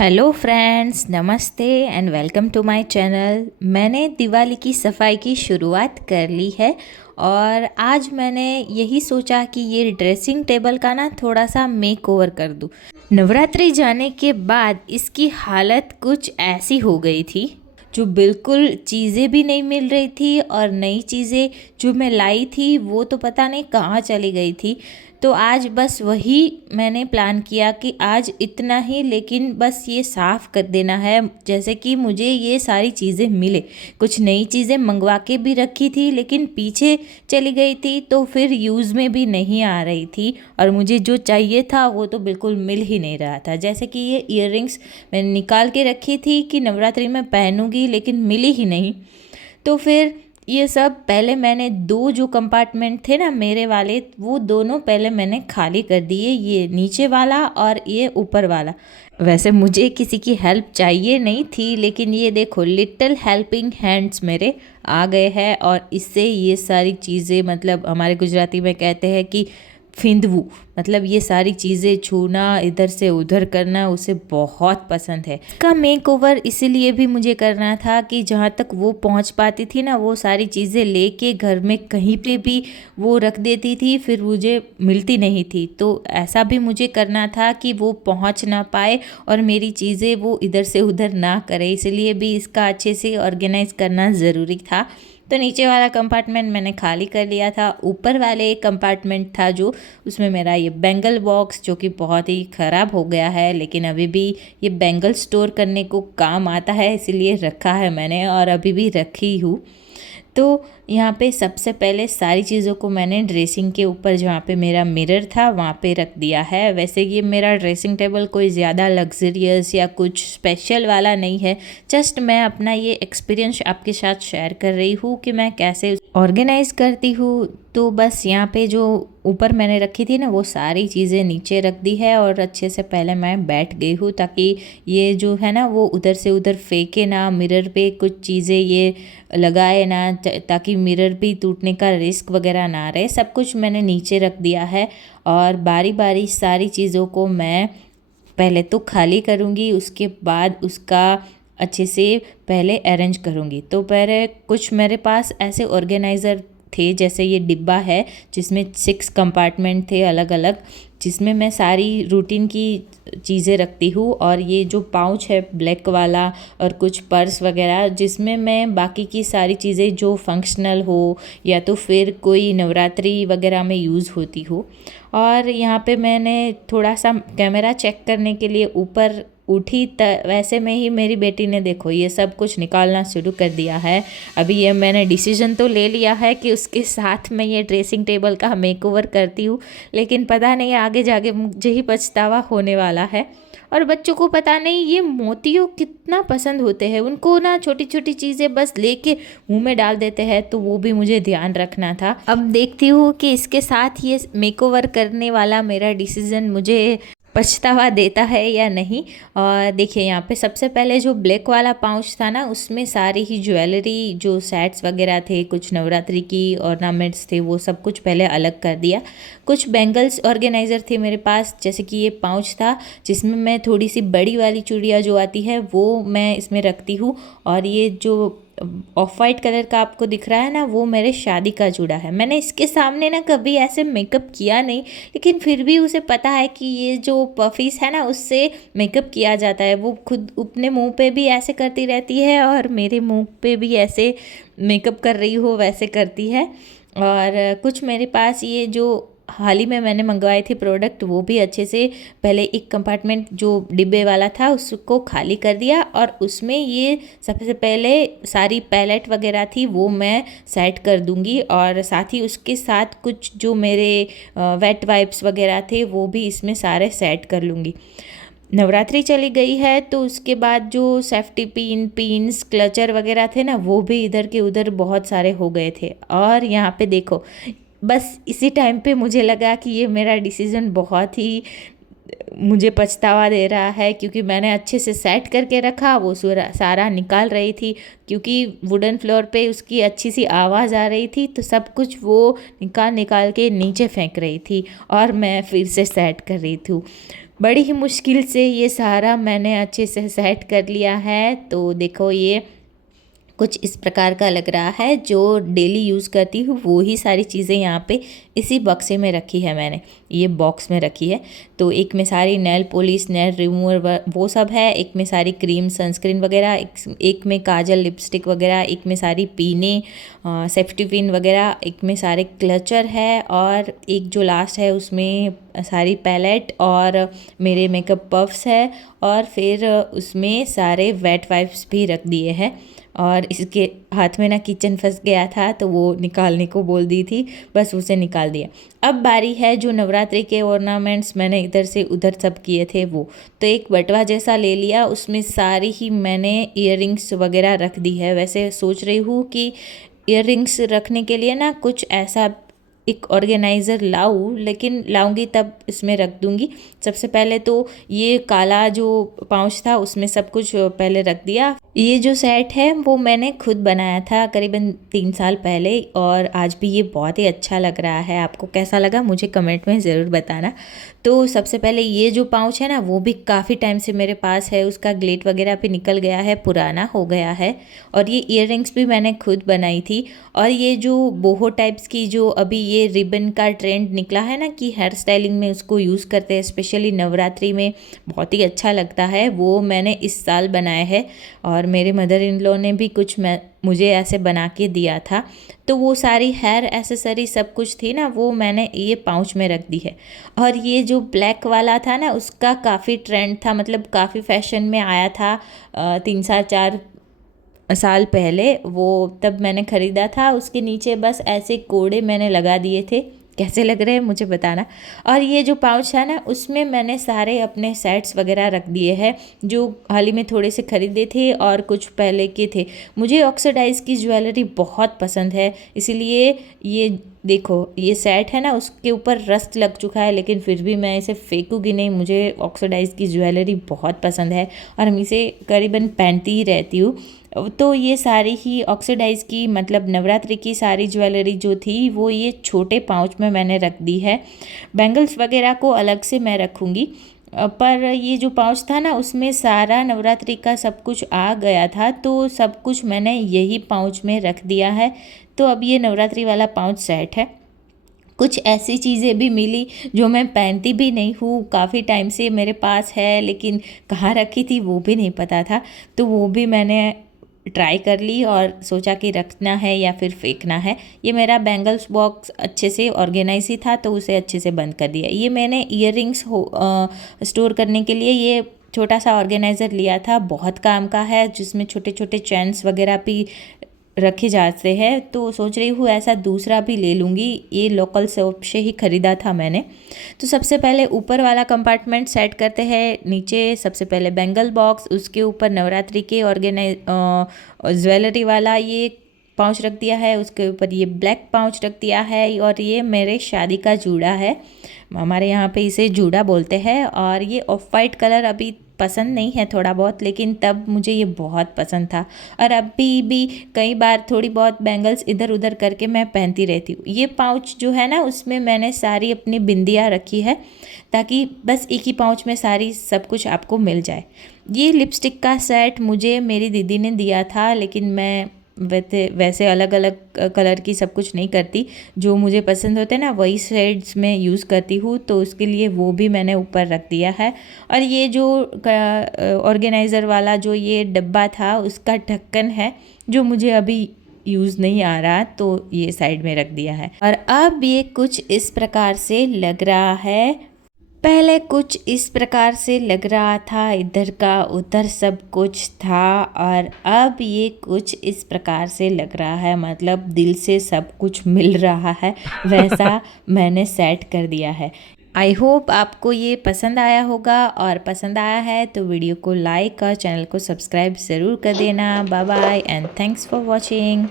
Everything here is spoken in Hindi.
हेलो फ्रेंड्स, नमस्ते and welcome to my channel. मैंने दिवाली की सफाई की शुरुआत कर ली है और आज मैंने यही सोचा कि ये ड्रेसिंग टेबल का ना थोड़ा सा मेक ओवर कर दूँ। नवरात्रि जाने के बाद इसकी हालत कुछ ऐसी हो गई थी, जो बिल्कुल चीज़ें भी नहीं मिल रही थी और नई चीज़ें जो मैं लाई थी वो तो पता नहीं कहाँ चली गई थी। तो आज बस वही मैंने प्लान किया कि आज इतना ही, लेकिन बस ये साफ़ कर देना है, जैसे कि मुझे ये सारी चीज़ें मिले। कुछ नई चीज़ें मंगवा के भी रखी थी लेकिन पीछे चली गई थी, तो फिर यूज़ में भी नहीं आ रही थी और मुझे जो चाहिए था वो तो बिल्कुल मिल ही नहीं रहा था। जैसे कि ये इयररिंग्स मैंने निकाल के रखी थी कि नवरात्रि में पहनूंगी, लेकिन मिली ही नहीं। तो फिर ये सब पहले मैंने दो जो कंपार्टमेंट थे ना मेरे वाले, वो दोनों पहले मैंने खाली कर दिए, ये नीचे वाला और ये ऊपर वाला। वैसे मुझे किसी की हेल्प चाहिए नहीं थी, लेकिन ये देखो लिटिल हेल्पिंग हैंड्स मेरे आ गए हैं और इससे ये सारी चीज़ें, मतलब हमारे गुजराती में कहते हैं कि फिंदवू, मतलब ये सारी चीज़ें छूना, इधर से उधर करना उसे बहुत पसंद है। इसका मेक ओवर इसीलिए भी मुझे करना था कि जहाँ तक वो पहुँच पाती थी ना, वो सारी चीज़ें लेके घर में कहीं पे भी वो रख देती थी, फिर मुझे मिलती नहीं थी। तो ऐसा भी मुझे करना था कि वो पहुँच ना पाए और मेरी चीज़ें वो इधर से उधर ना करे, इसलिए भी इसका अच्छे से ऑर्गेनाइज़ करना ज़रूरी था। तो नीचे वाला कंपार्टमेंट मैंने खाली कर लिया था। ऊपर वाले एक कंपार्टमेंट था जो, उसमें मेरा ये बैंगल बॉक्स जो कि बहुत ही ख़राब हो गया है, लेकिन अभी भी ये बैंगल स्टोर करने को काम आता है, इसीलिए रखा है मैंने और अभी भी रखी हूँ। तो यहाँ पे सबसे पहले सारी चीज़ों को मैंने ड्रेसिंग के ऊपर, जहाँ पे मेरा मिरर था वहाँ पे रख दिया है। वैसे ये मेरा ड्रेसिंग टेबल कोई ज़्यादा लग्जरियस या कुछ स्पेशल वाला नहीं है, जस्ट मैं अपना ये एक्सपीरियंस आपके साथ शेयर कर रही हूँ कि मैं कैसे ऑर्गेनाइज़ करती हूँ। तो बस यहाँ पे जो ऊपर मैंने रखी थी ना, वो सारी चीज़ें नीचे रख दी है और अच्छे से पहले मैं बैठ गई हूँ, ताकि ये जो है ना वो उधर से उधर फेंके ना, मिरर पे कुछ चीज़ें ये लगाए ना, ताकि मिरर भी टूटने का रिस्क वगैरह ना रहे। सब कुछ मैंने नीचे रख दिया है और बारी बारी सारी चीज़ों को मैं पहले तो खाली करूँगी, उसके बाद उसका अच्छे से पहले अरेंज करूँगी। तो पहले कुछ मेरे पास ऐसे ऑर्गेनाइज़र थे, जैसे ये डिब्बा है जिसमें 6 कंपार्टमेंट थे अलग अलग, जिसमें मैं सारी रूटीन की चीज़ें रखती हूँ। और ये जो पाउच है ब्लैक वाला और कुछ पर्स वगैरह, जिसमें मैं बाकी की सारी चीज़ें जो फंक्शनल हो या तो फिर कोई नवरात्रि वगैरह में यूज़ होती हो। और यहाँ पे मैंने थोड़ा सा कैमरा चेक करने के लिए ऊपर उठी, वैसे में ही मेरी बेटी ने देखो ये सब कुछ निकालना शुरू कर दिया है। अभी ये मैंने डिसीजन तो ले लिया है कि उसके साथ मैं ये ड्रेसिंग टेबल का मेकओवर करती हूँ, लेकिन पता नहीं आगे जाके मुझे ही पछतावा होने वाला है। और बच्चों को पता नहीं ये मोतियों कितना पसंद होते हैं, उनको ना छोटी छोटी चीज़ें बस लेके मुंह में डाल देते हैं, तो वो भी मुझे ध्यान रखना था। अब देखती हूँ कि इसके साथ ये मेकओवर करने वाला मेरा डिसीज़न मुझे पछतावा देता है या नहीं। और देखिए यहाँ पे सबसे पहले जो ब्लैक वाला पाउच था ना, उसमें सारी ही ज्वेलरी जो सेट्स वगैरह थे, कुछ नवरात्रि की ऑर्नामेंट्स थे, वो सब कुछ पहले अलग कर दिया। कुछ बैंगल्स ऑर्गेनाइज़र थे मेरे पास, जैसे कि ये पाउच था जिसमें मैं थोड़ी सी बड़ी वाली चूड़ियाँ जो आती है वो मैं इसमें रखती हूँ। और ये जो ऑफ वाइट कलर का आपको दिख रहा है ना, वो मेरे शादी का चूड़ा है। मैंने इसके सामने ना कभी ऐसे मेकअप किया नहीं, लेकिन फिर भी उसे पता है कि ये जो पफीस है ना उससे मेकअप किया जाता है। वो खुद अपने मुंह पे भी ऐसे करती रहती है और मेरे मुंह पे भी ऐसे मेकअप कर रही हो वैसे करती है। और कुछ मेरे पास ये जो हाल ही में मैंने मंगवाए थे प्रोडक्ट, वो भी अच्छे से पहले एक कंपार्टमेंट जो डिब्बे वाला था उसको खाली कर दिया और उसमें ये सबसे पहले सारी पैलेट वगैरह थी वो मैं सेट कर दूंगी। और साथ ही उसके साथ कुछ जो मेरे वेट वाइप्स वगैरह थे वो भी इसमें सारे सेट कर लूँगी। नवरात्रि चली गई है तो उसके बाद जो सेफ्टी पिन्स क्लचर वगैरह थे ना, वो भी इधर के उधर बहुत सारे हो गए थे। और यहाँ पे देखो, बस इसी टाइम पे मुझे लगा कि ये मेरा डिसीज़न बहुत ही मुझे पछतावा दे रहा है, क्योंकि मैंने अच्छे से सेट करके रखा, वो सारा निकाल रही थी, क्योंकि वुडन फ्लोर पे उसकी अच्छी सी आवाज़ आ रही थी, तो सब कुछ वो निकाल निकाल के नीचे फेंक रही थी और मैं फिर से सेट कर रही थी। बड़ी ही मुश्किल से ये सारा मैंने अच्छे से सेट कर लिया है। तो देखो ये कुछ इस प्रकार का लग रहा है। जो डेली यूज़ करती हूँ वो ही सारी चीज़ें यहाँ पे इसी बक्से में रखी है, मैंने ये बॉक्स में रखी है। तो एक में सारी नेल पॉलिश, नेल रिमूवर वो सब है, एक में सारी क्रीम, सनस्क्रीन वगैरह, एक में काजल, लिपस्टिक वगैरह, एक में सारी पीने, सेफ्टी पिन वगैरह, एक में सारे क्लचर है, और एक जो लास्ट है उसमें सारी पैलेट और मेरे मेकअप पफ्स है, और फिर उसमें सारे वेट वाइप्स भी रख दिए हैं। और इसके हाथ में ना किचन फंस गया था तो वो निकालने को बोल दी थी, बस उसे निकाल दिया। अब बारी है जो नवरात्रि के ऑर्नामेंट्स मैंने इधर से उधर सब किए थे वो। तो एक बटवा जैसा ले लिया, उसमें सारी ही मैंने ईयररिंग्स वगैरह रख दी है। वैसे सोच रही हूँ कि ईयररिंग्स रखने के लिए ना कुछ ऐसा एक ऑर्गेनाइज़र लाऊं, लेकिन लाऊंगी तब इसमें रख दूंगी। सबसे पहले तो ये काला जो पाउच था उसमें सब कुछ पहले रख दिया। ये जो सेट है वो मैंने खुद बनाया था करीबन 3 साल पहले, और आज भी ये बहुत ही अच्छा लग रहा है। आपको कैसा लगा मुझे कमेंट में ज़रूर बताना। तो सबसे पहले ये जो पाउच है ना वो भी काफ़ी टाइम से मेरे पास है, उसका ग्लेट वगैरह भी निकल गया है, पुराना हो गया है। और ये ईयररिंग्स भी मैंने खुद बनाई थी। और ये जो बोहो टाइप्स की जो अभी ये रिबन का ट्रेंड निकला है ना कि हेयर स्टाइलिंग में उसको यूज़ करते हैं, स्पेशली नवरात्रि में बहुत ही अच्छा लगता है, वो मैंने इस साल बनाया है। और मेरे मदर इन लॉ ने भी कुछ मुझे ऐसे बना के दिया था। तो वो सारी हेयर एसेसरी सब कुछ थी ना वो मैंने ये पाउच में रख दी है। और ये जो ब्लैक वाला था ना उसका काफ़ी ट्रेंड था, मतलब काफ़ी फैशन में आया था 3 4 साल पहले, वो तब मैंने ख़रीदा था। उसके नीचे बस ऐसे कोड़े मैंने लगा दिए थे, कैसे लग रहे हैं मुझे बताना। और ये जो पाउच है ना उसमें मैंने सारे अपने सेट्स वगैरह रख दिए हैं, जो हाल ही में थोड़े से ख़रीदे थे और कुछ पहले के थे। मुझे ऑक्सीडाइज की ज्वेलरी बहुत पसंद है, इसीलिए ये देखो ये सेट है ना उसके ऊपर रस्ट लग चुका है, लेकिन फिर भी मैं इसे फेंकूँगी नहीं। मुझे ऑक्सीडाइज की ज्वेलरी बहुत पसंद है और हम इसे करीबन पहनती ही रहती हूँ। तो ये सारी ही ऑक्सीडाइज की, मतलब नवरात्रि की सारी ज्वेलरी जो थी वो ये छोटे पाउच में मैंने रख दी है। बैंगल्स वगैरह को अलग से मैं रखूँगी, पर ये जो पाउच था ना उसमें सारा नवरात्रि का सब कुछ आ गया था, तो सब कुछ मैंने यही पाउच में रख दिया है। तो अब ये नवरात्रि वाला पाउच सेट है। कुछ ऐसी चीज़ें भी मिली जो मैं पहनती भी नहीं हूँ, काफ़ी टाइम से मेरे पास है लेकिन कहाँ रखी थी वो भी नहीं पता था, तो वो भी मैंने ट्राई कर ली और सोचा कि रखना है या फिर फेंकना है। ये मेरा बैंगल्स बॉक्स अच्छे से ऑर्गेनाइज ही था तो उसे अच्छे से बंद कर दिया। ये मैंने ईयररिंग्स स्टोर करने के लिए ये छोटा सा ऑर्गेनाइज़र लिया था, बहुत काम का है, जिसमें छोटे छोटे चेन्स वगैरह भी रखे जाते हैं। तो सोच रही हूँ ऐसा दूसरा भी ले लूँगी, ये लोकल शॉप से ही ख़रीदा था मैंने। तो सबसे पहले ऊपर वाला कंपार्टमेंट सेट करते हैं। नीचे सबसे पहले बैंगल बॉक्स, उसके ऊपर नवरात्रि के ज्वेलरी वाला ये पाउच रख दिया है, उसके ऊपर ये ब्लैक पाउच रख दिया है, और ये मेरे शादी का जूड़ा है, हमारे यहाँ पे इसे जूड़ा बोलते हैं। और ये ऑफ वाइट कलर अभी पसंद नहीं है थोड़ा बहुत, लेकिन तब मुझे ये बहुत पसंद था, और अभी भी कई बार थोड़ी बहुत बैंगल्स इधर उधर करके मैं पहनती रहती हूँ। ये पाउच जो है ना उसमें मैंने सारी अपनी बिंदियाँ रखी है, ताकि बस एक ही पाउच में सारी सब कुछ आपको मिल जाए। ये लिपस्टिक का सेट मुझे मेरी दीदी ने दिया था, लेकिन मैं वैसे अलग अलग कलर की सब कुछ नहीं करती, जो मुझे पसंद होते हैं ना वही शेड्स में यूज़ करती हूँ, तो उसके लिए वो भी मैंने ऊपर रख दिया है। और ये जो ऑर्गेनाइज़र वाला जो ये डब्बा था उसका ढक्कन है, जो मुझे अभी यूज़ नहीं आ रहा, तो ये साइड में रख दिया है। और अब ये कुछ इस प्रकार से लग रहा है। पहले कुछ इस प्रकार से लग रहा था, इधर का उधर सब कुछ था, और अब ये कुछ इस प्रकार से लग रहा है, मतलब दिल से सब कुछ मिल रहा है, वैसा मैंने सेट कर दिया है। आई होप आपको ये पसंद आया होगा, और पसंद आया है तो वीडियो को लाइक और चैनल को सब्सक्राइब ज़रूर कर देना। Bye bye and thanks for watching.